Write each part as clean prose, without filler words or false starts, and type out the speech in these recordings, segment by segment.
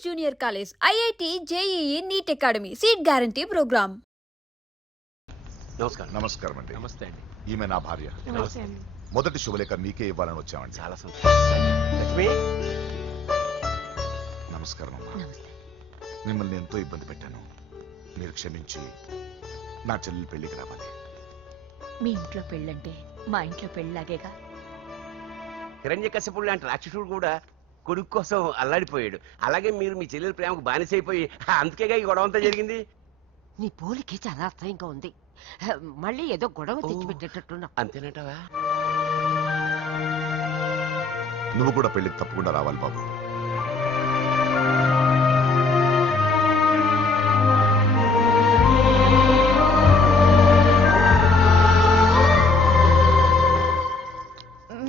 Prestigious Junior College, IIT, JEE, NEET Academy, Seat Guarantee Program. నమస్కారం. నమస్కారం అండి. నమస్తే అండి. ఈమె నా భార్య. నమస్తే అండి. మొదటి శుభలేఖ మీకే ఇవ్వాలని వచ్చామండి. చాలా సంతోషం. లక్ష్మి, నమస్కారం అమ్మా. మిమ్మల్ని ఎంతో ఇబ్బంది పెట్టాను. మీరు క్షమించి నా చెల్లెలి పెళ్లికి రావాలి. మీ ఇంట్లో పెళ్ళంటే మా ఇంట్లో పెళ్ళలాగేగా. హిరణ్యకశిపుడు లాంటి రాక్షసుడు కూడా కొడుకు కోసం అల్లాడిపోయాడు. అలాగే మీరు మీ చెల్లెల ప్రేమకు బానిసైపోయి అందుకేగా ఈ గొడవ అంతా జరిగింది. నీ పోలికి చాలా అసహ్యంగా ఉంది. మళ్ళీ ఏదో గొడవ తెచ్చిపెట్టేటట్టున్నా. అంతేనంటావా? నువ్వు కూడా పెళ్లికి తప్పకుండా రావాలి బాబు.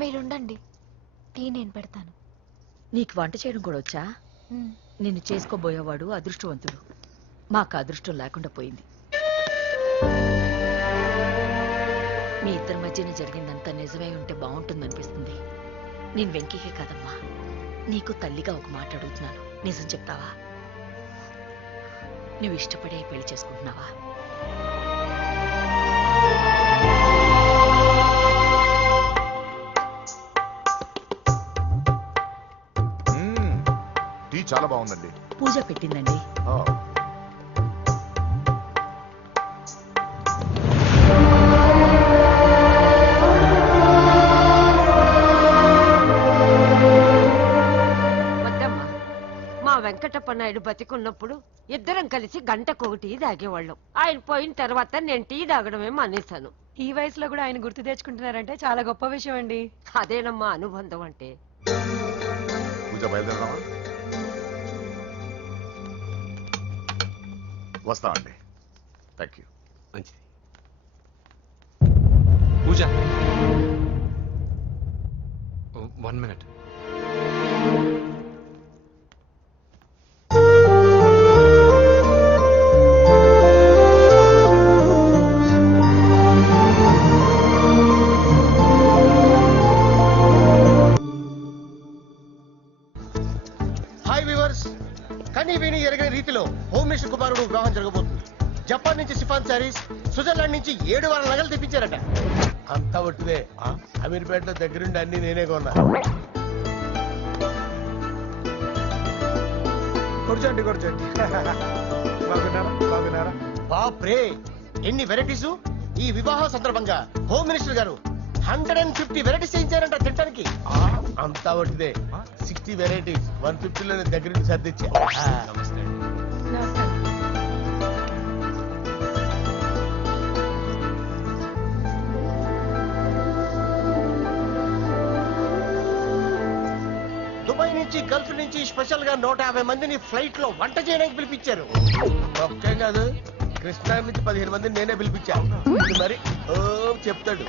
మీరుండండి, టీ నేను పెడతాను. నీకు వంట చేయడం కూడా వచ్చా? నిన్ను చేసుకోబోయేవాడు అదృష్టవంతుడు. మాకు అదృష్టం లేకుండా పోయింది. మీ ఇద్దరి మధ్యన జరిగిందంతా నిజమై ఉంటే బాగుంటుందనిపిస్తుంది. నేను వెంకీకే కదమ్మా, నీకు తల్లిగా ఒక మాట అడుగుతున్నాను. నిజం చెప్తావా? నువ్వు ఇష్టపడే పెళ్లి చేసుకుంటున్నావా? టీ చాలా బాగుందండి. పూజ పెట్టిందండి. వద్దమ్మా, మా వెంకటప్ప నాయుడు బతికున్నప్పుడు ఇద్దరం కలిసి గంటకు టీ తాగేవాళ్ళం. ఆయన పోయిన తర్వాత నేను టీ తాగడమే మానేశాను. ఈ వయసులో కూడా ఆయన గుర్తు తెచ్చుకుంటున్నారంటే చాలా గొప్ప విషయం అండి. అదేనమ్మా అనుబంధం అంటే. పూజ బయలుదేరదామా? వస్తామండి. Thank you. మంచిది. పూజ, 1 minute. హాయ్ వ్యూవర్స్, కనీ విని ఎరగని రీతిలో హోమ్ మినిస్టర్ కుమారుడు వివాహం జరగబోతుంది. జపాన్ నుంచి సిఫాన్ శారీస్, స్విట్జర్లాండ్ నుంచి 7 వారాల నగలు తెప్పించారట. అంతా ఒట్టిదే. అమీర్పేటలో దగ్గరుండి అన్ని నేనే కొన్నా. కూర్చోండి కూర్చోండి. బాగున్నారా? బాప్రే, ఎన్ని వెరైటీస్! ఈ వివాహ సందర్భంగా హోమ్ మినిస్టర్ గారు 150 వెరైటీస్ చేయించారంట తినడానికి. అంతా ఒట్టిదే. 60 వెరైటీస్ 150లో దగ్గరుండి సర్దిచ్చా. దుబాయ్ నుంచి, గల్ఫ్ నుంచి స్పెషల్ గా 150 మందిని ఫ్లైట్ లో వంట చేయడానికి పిలిపించారు. ఒక్కేం కాదు, కృష్ణా నుంచి 15 మందిని నేనే పిలిపించా. మరి ఓ చెప్తాడు.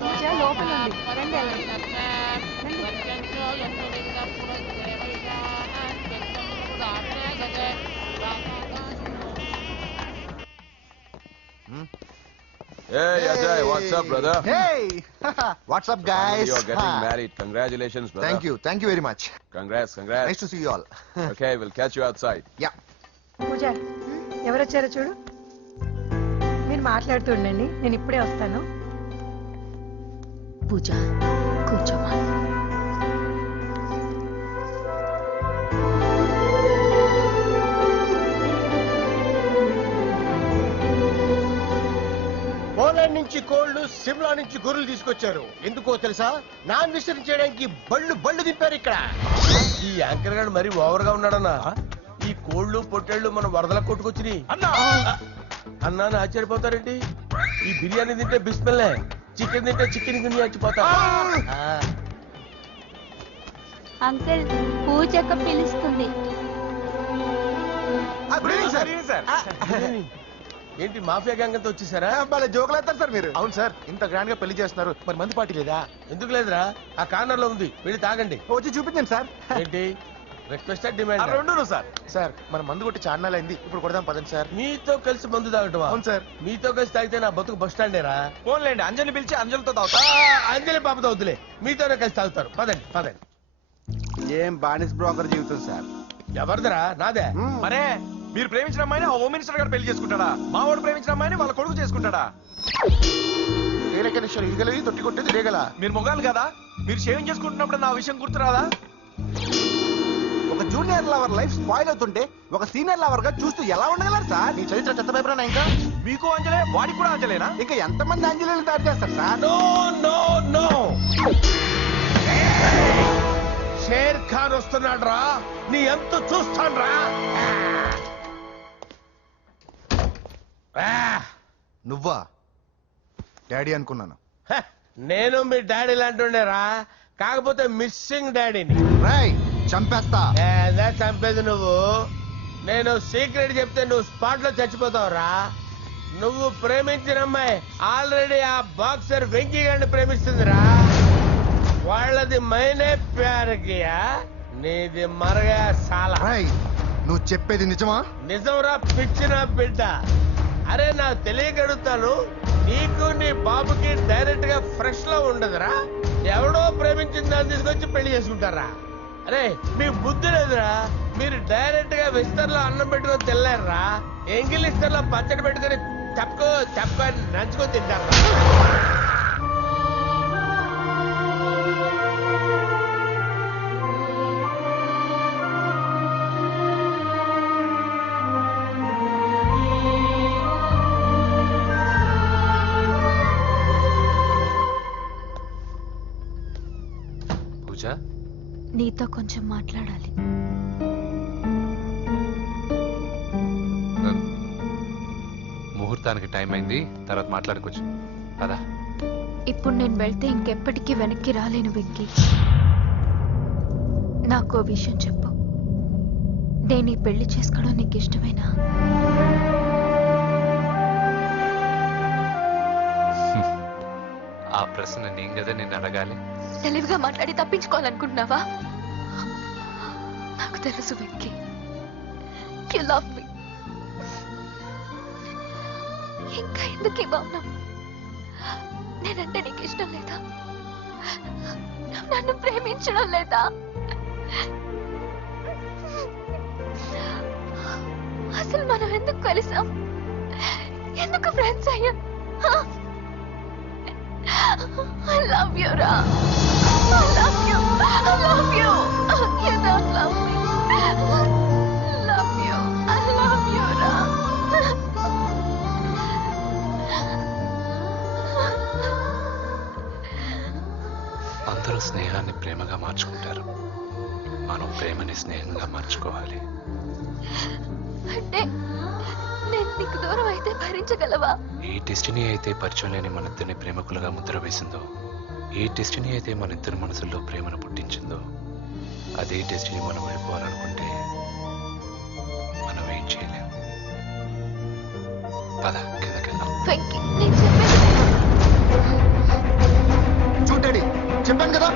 పూజ లోపల ఉంది. రండి, వెళ్ళండి. Hey Ajay, what's up, brother? Hey, what's up, guys? You're getting married. Congratulations, brother. Thank you very much. Congrats. Nice to see you all. Okay, we'll catch you outside. Yeah. పూజ, ఎవరొచ్చారో చూడు. మీరు మాట్లాడుతూ ఉండండి, నేను ఇప్పుడే వస్తాను. పూజ, కూర్చోమా. పోలాండ్ నుంచి కోళ్లు, సిమ్లా నుంచి గొర్రెలు తీసుకొచ్చారు. ఎందుకో తెలుసా? నాన్ విసిరింగ్ చేయడానికి బళ్ళు దింపారు ఇక్కడ. ఈ యాంకర్ గారు మరి ఓవర్ గా ఉన్నాడన్నా. ఈ కోళ్లు పొట్టేళ్లు మనం వరదల కొట్టుకొచ్చినాయి అన్నా ఆశ్చర్యపోతారేంటి? ఈ బిర్యానీ తింటే బిస్మిల్లే, చికెన్ తింటే చికెన్ గిన్నె చచ్చిపోతా. అంకుల్, పూజక్క పిలుస్తుంది. ఏంటి మాఫియా గ్యాంగ్ అంతా వచ్చేసారా? జోకులు అవుతారు సార్ మీరు. అవును సార్, ఇంత గ్రాండ్ గా పెళ్లి చేస్తున్నారు, మరి మంది పార్టీ లేదా? ఎందుకు లేదురా, ఆ కార్నర్ లో ఉంది, వెళ్ళి తాగండి. వచ్చి చూపించండి సార్. ఏంటి రిక్వెస్ట్ డిమాండ్? రెండు సార్. సార్ మన మందు కొట్టి చాన్నాలు అయింది, ఇప్పుడు కొడదాం పదండి సార్. మీతో కలిసి మందు తాగటమా? అవును సార్. మీతో కలిసి తాగితే నా బతుకు బస్ స్టాండేరా? ఫోన్లేండి, అంజలి పిలిచి అంజలితో తాగుతా. అంజలి పాపతో వద్దులే, మీతోనే కలిసి తాగుతారు. పదండి పదండి. ఏం బానిస్ బ్రోకర్ జీవితం సార్. ఎవరిదిరా? నాదే. మరే మీరు ప్రేమించిన అమ్మాయిని ఆ హోమ్ మినిస్టర్ గారు పెళ్లి చేసుకుంటాడా? మా వాడు ప్రేమించిన అమ్మాయిని వాళ్ళ కొడుకు చేసుకుంటాడా? ఈగలవి తొట్టి కొట్టేది రేగల. మీరు మొగాలు కదా, మీరు షేవింగ్ చేసుకుంటున్నప్పుడు నా విషయం గుర్తురాదా? ఒక జూనియర్ లవర్ లైఫ్ స్పాయిల్ అవుతుంటే ఒక సీనియర్ లవర్ గా చూస్తూ ఎలా ఉండగలరు సార్? మీ చరిత్ర చెత్త పేపరేనా? ఇంకా మీకు అంజలే, వాడికి కూడా అంజలేనా? ఇంకా ఎంతమంది అంజలీలు తయారు చేస్తారు sir? No no no, Sher Khan వస్తున్నాడు రా, నీ ఎంత చూస్తాను రా. నువ్వా? డాడీ అనుకున్నాను. నేను మీ డాడీ లాంటి కాకపోతే మిస్సింగ్ డాడీని. చంపేస్తా. చంపేది నువ్వు. నేను సీక్రెట్ చెప్తే నువ్వు స్పాట్ లో చచ్చిపోతావురా. నువ్వు ప్రేమించిన అమ్మాయి ఆల్రెడీ ఆ బాక్సర్ వెంకీ గారిని ప్రేమిస్తుందిరా. వాళ్ళది మైనే ప్యార్ కియా, నీది మరగా సాలా. నువ్వు చెప్పేది నిజమా? నిజంరా పిచ్చిన బిడ్డ. అరే నాకు తెలియగడుగుతాను, నీకు నీ బాబుకి డైరెక్ట్ గా ఫ్రెష్ లో ఉండదురా. ఎవడో ప్రేమించిన దాన్ని తీసుకొచ్చి పెళ్లి చేసుకుంటారా? అరే మీకు బుద్ధి లేదురా. మీరు డైరెక్ట్ గా విస్తర్లో అన్నం పెట్టుకొని తినలేరురా. ఎంగిల్ ఇస్తర్లో పచ్చడి పెట్టుకొని తప్పుకో నంచుకొని తింటారా? నీతో కొంచెం మాట్లాడాలి. ముహూర్తానికి టైం అయింది, తర్వాత మాట్లాడుకోవచ్చు కదా. ఇప్పుడు నేను వెళ్తే ఇంకెప్పటికీ వెనక్కి రాలేను వెంకీ. నాకు ఓ విషయం చెప్పు. నేను ఈ పెళ్లి చేసుకోవడం నీకు ఇష్టమేనా? ఆ ప్రశ్న నేను కదా నిన్ను అడగాలి. తెలివిగా మాట్లాడి తప్పించుకోవాలనుకుంటున్నావా? నాకు తెలుసు వెంకీ, యు లవ్ మీ. ఇంకా ఎందుకు ఈ మౌనం? నేనంటే నీకు ఇష్టం లేదా? నన్ను ప్రేమించడం లేదా? అసలు మనం ఎందుకు కలిసాం? ఎందుకు ఫ్రెండ్స్ అయ్యాం? I love you, Ra. I love you. I love you. You don't love me. Love you. I love you, Ra. అందరూ స్నేహాన్ని ప్రేమగా మార్చుకుంటారు, మనం ప్రేమని స్నేహంగా మార్చుకోవాలి. అంటే నేను నీకు దూరం అయితే భరించగలవా? ఏ డెస్టినీ అయితే పరిచయం లేని మన ఇద్దరిని ప్రేమకులుగా ముద్ర వేసిందో, ఏ డెస్టినీ అయితే మన ఇద్దరి మనసుల్లో ప్రేమను పుట్టించిందో, అదే డెస్టినీ మనం వెళ్ళిపోవాలనుకుంటే మనం ఏం చేయలేం. పద కిందకెళ్దాం. చూడండి, చెప్పాను కదా.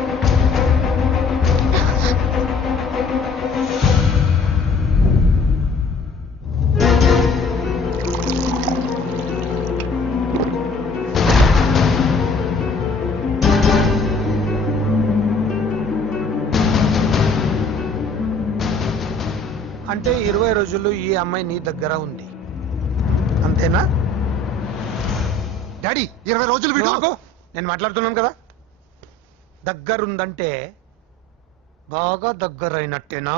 అంటే 20 రోజుల్లో ఈ అమ్మాయి నీ దగ్గర ఉంది, అంతేనా? డాడీ 20 రోజులు వీడు. నేను మాట్లాడుతున్నాను కదా. దగ్గరుందంటే బాగా దగ్గరైనట్టేనా?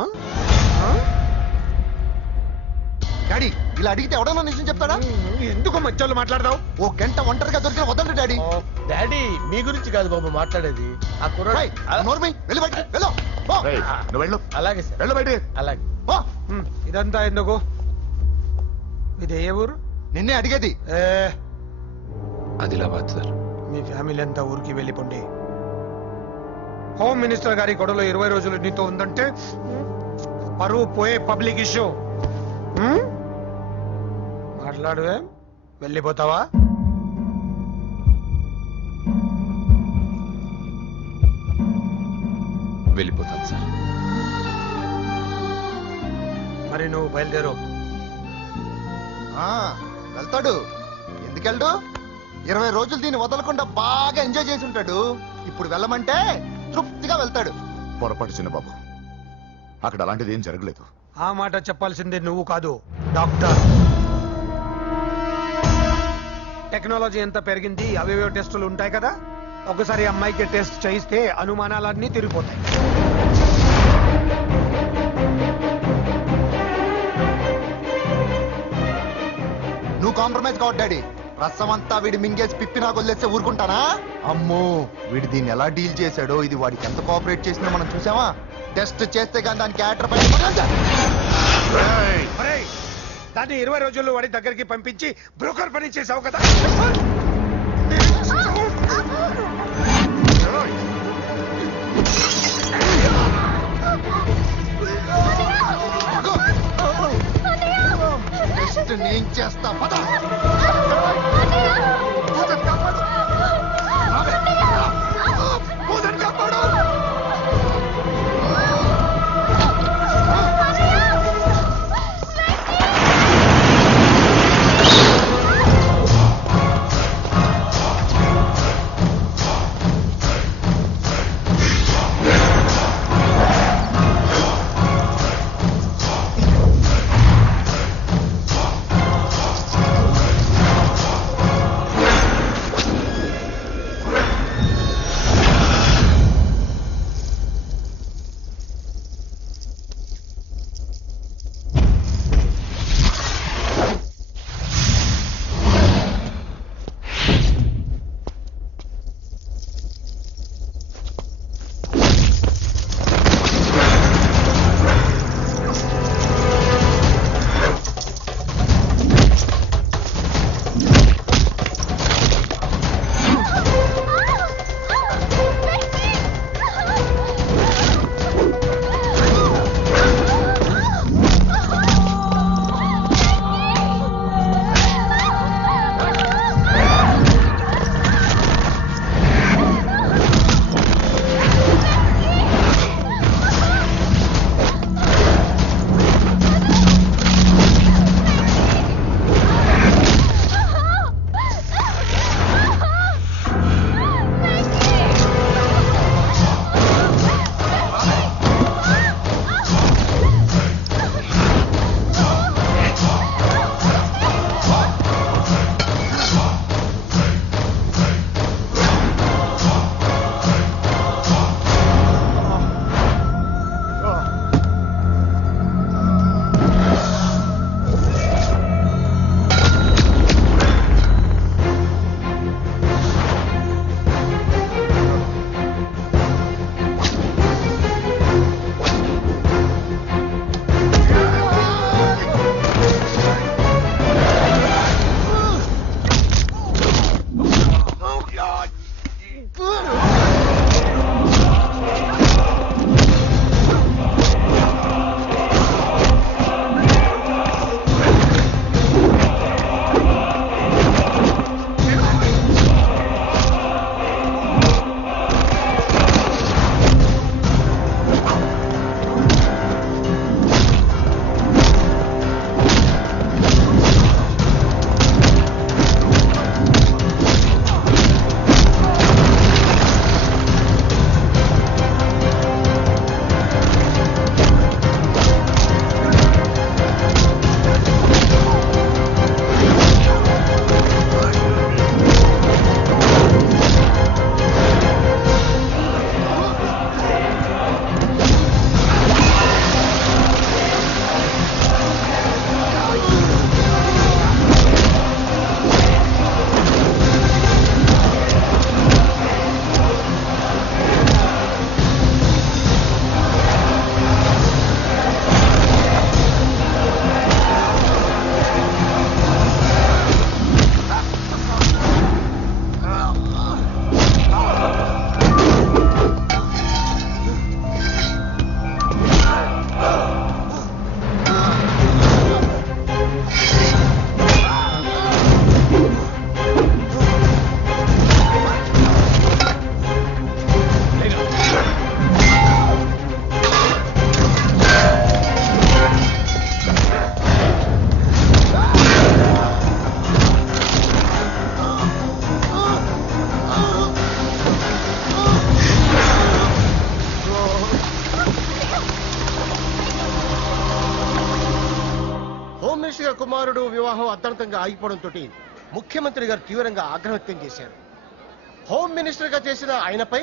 డాడీ ఇలా అడిగితే ఎవడన్నా నిజం చెప్తాడా? ఎందుకు మధ్యలో మాట్లాడదావు? ఓ గంట ఒంటరిగా దొరికిన వదలరు డాడీ. డాడీ మీ గురించి కాదు బాబు మాట్లాడేది. ఆ కుర్రాడు వెళ్ళి బయట వెళ్ళు. నువ్వు వెళ్ళు. అలాగే సార్, వెళ్ళు బయట. అలాగే. ఇదంతా ఎందుకు? ఇది ఏ ఊరు? నిన్నే అడిగేది. ఆదిలాబాద్ సార్. మీ ఫ్యామిలీ అంతా ఊరికి వెళ్ళిపోండి. హోమ్ మినిస్టర్ గారి గొడవలో 20 రోజులు నీతో ఉందంటే పరువు పోయే పబ్లిక్ ఇష్యూ. మాట్లాడువే, వెళ్ళిపోతావా? వెళ్ళిపోతాను సార్. మరి నువ్వు బయలుదేరు. వెళ్తాడు. ఎందుకెళ్ళడు? 20 రోజులు దీన్ని వదలకుండా బాగా ఎంజాయ్ చేసి ఉంటాడు. ఇప్పుడు వెళ్ళమంటే తృప్తిగా వెళ్తాడు. పొరపాటు చిన్నబాబు, అక్కడ అలాంటిది ఏం జరగలేదు. ఆ మాట చెప్పాల్సిందే నువ్వు కాదు, డాక్టర్. టెక్నాలజీ ఎంత పెరిగింది, అవేవో టెస్టులు ఉంటాయి కదా. ఒకసారి అమ్మాయికి టెస్ట్ చేయిస్తే అనుమానాలన్నీ తిరిగిపోతాయి. నువ్వు కాంప్రమైజ్ కావద్దు డాడీ. రసం అంతా వీడి మింగేసి పిప్పి నాకు వదిలేస్తే ఊరుకుంటానా? అమ్మో, వీడు దీన్ని ఎలా డీల్ చేశాడో, ఇది వాడికి ఎంత కోఆపరేట్ చేసిందో మనం చూసావా? టెస్ట్ చేస్తే కానీ దానికి యాక్టర్ పైన ఒరేయ్, దాన్ని 20 రోజుల్లో వాడి దగ్గరికి పంపించి బ్రోకర్ పని చేసావు కదా. టెస్ట్ నేను చేస్తా. పద. ఏకైక కుమారుడు వివాహం అర్థంతంగా ఆగిపోవడంతో ముఖ్యమంత్రి గారు తీవ్రంగా ఆగ్రహం వ్యక్తం చేశారు. హోమ్ మినిస్టర్ గా చేసిన ఆయనపై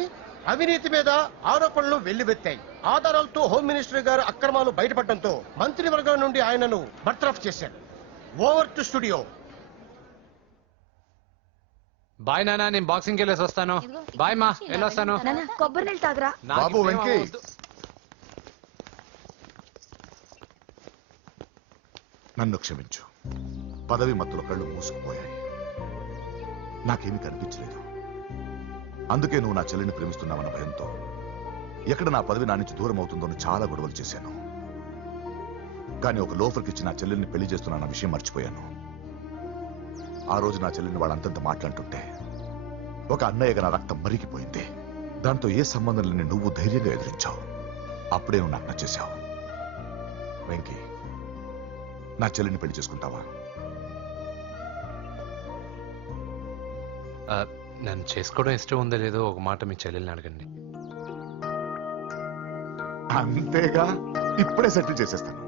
అవినీతి మీద ఆరోపణలు వెల్లువెత్తాయి. ఆధారాలతో హోమ్ మినిస్టర్ గారు అక్రమాలు బయటపడడంతో మంత్రివర్గం నుండి ఆయనను బర్తరఫ్ చేశారు. Over to studio. బాయ్ నానా, నేను బాక్సింగ్కి వెళ్ళేసి వస్తాను. బాయ్ మా, వెళ్ళొస్తాను. కొబ్బరి నీళ్ళు తాగరా. బాబు వెంకీ, నన్ను క్షమించు. పదవి మత్తులో కళ్ళు మూసుకుపోయాయి. నాకేమీ కనిపించలేదు. అందుకే నువ్వు నా చెల్లిని ప్రేమిస్తున్నావన్న భయంతో ఎక్కడ నా పదవి నా నుంచి దూరం అవుతుందో అని చాలా గొడవలు చేశాను. కానీ ఒక లోఫర్కి ఇచ్చి నా చెల్లెల్ని పెళ్లి చేస్తున్నా విషయం మర్చిపోయాను. ఆ రోజు నా చెల్లెల్ని వాళ్ళంతంత మాట్లాడుతుంటే ఒక అన్నయ్యగా నా రక్తం మరిగిపోయింది. దాంతో ఏ సంబంధం లేని నువ్వు ధైర్యంగా ఎదిరించావు. అప్పుడే నువ్వు నాకు నచ్చేశావు. వెంకీ, నా చెల్లిని పెళ్లి చేసుకుంటావా? నన్ను చేసుకోవడం ఇష్టం ఉందో లేదో ఒక మాట మీ చెల్లెల్ని అడగండి. అంతేగా, ఇప్పుడే సెటిల్ చేసేస్తాను.